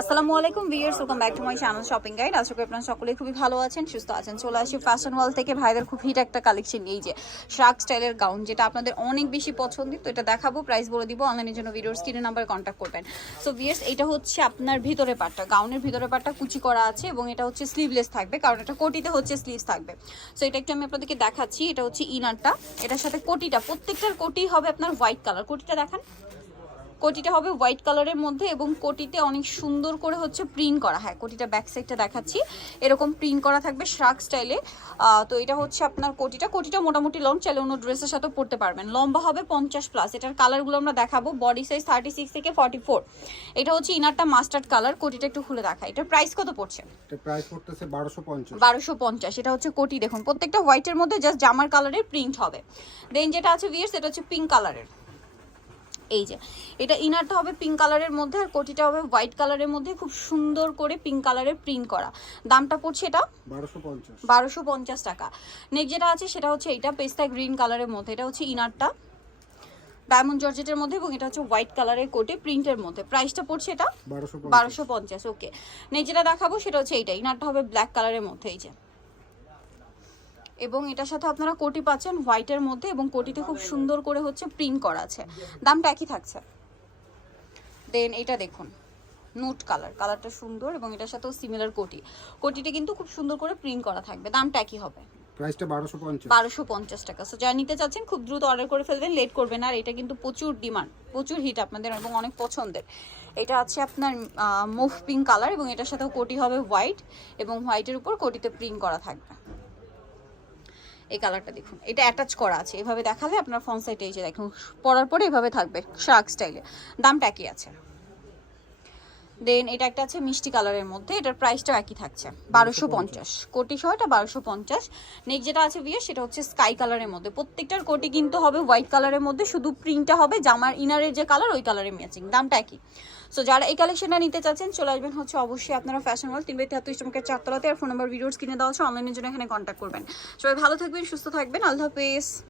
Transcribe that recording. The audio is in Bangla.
আসসালামু আলাইকুম viewers, welcome back to my channel shopping guide. আশা করি আপনারা সকলেই খুবই ভালো আছেন, সুস্থ আছেন। চলে আসি ফ্যাশন ওয়াল থেকে। ভাইদের খুব হিট একটা কালেকশন এই যে শার্ক স্টাইলের গাউন যেটা আপনাদের অনেক বেশি পছন্দের। তো এটা দেখাবো প্রাইস বলে দিব অনলাইনের জন্য ভিডিওর স্ক্রিনের নাম্বারে কন্ট্যাক্ট করবেন। সো ভিউয়ার্স, এটা হচ্ছে আপনার ভিতরে পাটটা। গাউনের ভিতরে পাটটা কুচি করা আছে এবং এটা হচ্ছে স্লিভলেস থাকবে, কারণ এটা কোটিতে হচ্ছে স্লিভস থাকবে। সো এটা একটু আমি আপনাদেরকে দেখাচ্ছি, এটা হচ্ছে ইনারটা এটার সাথে কোটিটা, প্রত্যেকটার কোটি হবে আপনার হোয়াইট কালার কোটিটা দেখান। কোটিটা হবে হোয়াইট কালারের মধ্যে এবং কোটিতে অনেক সুন্দর করে হচ্ছে প্রিন্ট করা হ্যাঁ কোটিটা ব্যাক সাইডটা দেখাচ্ছি। এরকম প্রিন্ট করা থাকবে শ্রাক স্টাইলে। তো এটা হচ্ছে আপনার কোটিটা। কোটিটা মোটামুটি লং চাইলে অন্য ড্রেসের সাথে পরতে পারবেন। লম্বা হবে পঞ্চাশ প্লাস এটার কালারগুলো আমরা দেখাবো। বডি সাইজ থার্টি সিক্স থেকে ফর্টি ফোর এটা হচ্ছে ইনারটা মাস্টার্ড কালার কোটিটা একটু খুলে দেখা। এটার প্রাইস কত পড়ছে? বারোশো পঞ্চাশ। এটা হচ্ছে কোটি। দেখুন প্রত্যেকটা হোয়াইটের মধ্যে জাস্ট জামার কালারের প্রিন্ট হবে। দেন যেটা আছে ভিয়ার্স এটা হচ্ছে পিঙ্ক কালারের এই যে এটা ইনারটা হবে পিঙ্ক কালারের মধ্যে আর কোটিটা হবে হোয়াইট কালারের মধ্যে খুব সুন্দর করে পিঙ্ক কালারের প্রিন্ট করা। দামটা পড়ছে এটা? বারোশো পঞ্চাশ। টাকা। নেক্সট যেটা আছে সেটা হচ্ছে এইটা পেস্তা গ্রিন কালারের মধ্যে এটা হচ্ছে ইনারটা ডায়মন্ড জর্জেটের মধ্যে এবং এটা হচ্ছে হোয়াইট কালারের কোটে প্রিন্টের মধ্যে। প্রাইসটা পড়ছে এটা? বারোশো বারোশো পঞ্চাশ ওকে নেক্সট যেটা দেখাবো সেটা হচ্ছে এইটা। ইনারটা হবে ব্ল্যাক কালারের মধ্যে এই যে। এবং এটার সাথে আপনারা কোটি পাচ্ছেন হোয়াইটের মধ্যে এবং কোটিতে খুব সুন্দর করে হচ্ছে প্রিন্ট করা আছে। দামটা একই থাকছে। দেন এটা দেখুন নুট কালার কালারটা সুন্দর এবং এটার সাথেও সিমিলার কোটি। কোটিটা কিন্তু খুব সুন্দর করে প্রিন্ট করা থাকবে। দামটা একই হবে। প্রাইসটা টাকা। সো যারা নিতে চাচ্ছেন খুব দ্রুত অর্ডার করে ফেলবেন লেট করবেন আর এটা কিন্তু প্রচুর ডিমান্ড প্রচুর হিট আপনাদের এবং অনেক পছন্দের। এটা আছে আপনার মুভ পিঙ্ক কালার এবং এটার সাথেও কোটি হবে হোয়াইট এবং হোয়াইটের উপর কোটিতে প্রিন্ট করা থাকবে। এই কালারটা দেখুন। এটা অ্যাটাচ করা আছে। এভাবে দেখালে আপনার ফ্রন্ট সাইডে এই যে দেখুন, পরার পরে এভাবে থাকবে শার্ক স্টাইলে দামটা একই আছে। দেন এটা একটা আছে মিষ্টি কালারের মধ্যে, এটার প্রাইসটাও একই থাকছে, বারোশো পঞ্চাশ। কোটি সহ এটা বারোশো পঞ্চাশ। নেক্সট যেটা আছে বিয়ে সেটা হচ্ছে স্কাই কালারের মধ্যে। প্রত্যেকটার কোটি কিন্তু হবে হোয়াইট কালারের মধ্যে, শুধু প্রিন্টটা হবে, জামার ইনারের যে কালার ওই কালারের ম্যাচিং দামটা একই। সো যারা এই কালেকশনটা নিতে চাচ্ছেন, চলে আসবেন হচ্ছে অবশ্যই আপনারা ফ্যাশন ওয়াল তিন বাই তেহাত্তর ইস্টমকের চারতলাতে, আর ফোন নাম্বার ভিডিওস কিনে দেওয়া হচ্ছে অনলাইনের জন্য এখানে কন্ট্যাক্ট করবেন। সবাই ভালো থাকবেন, সুস্থ থাকবেন, আল্লাহ হাফেজ।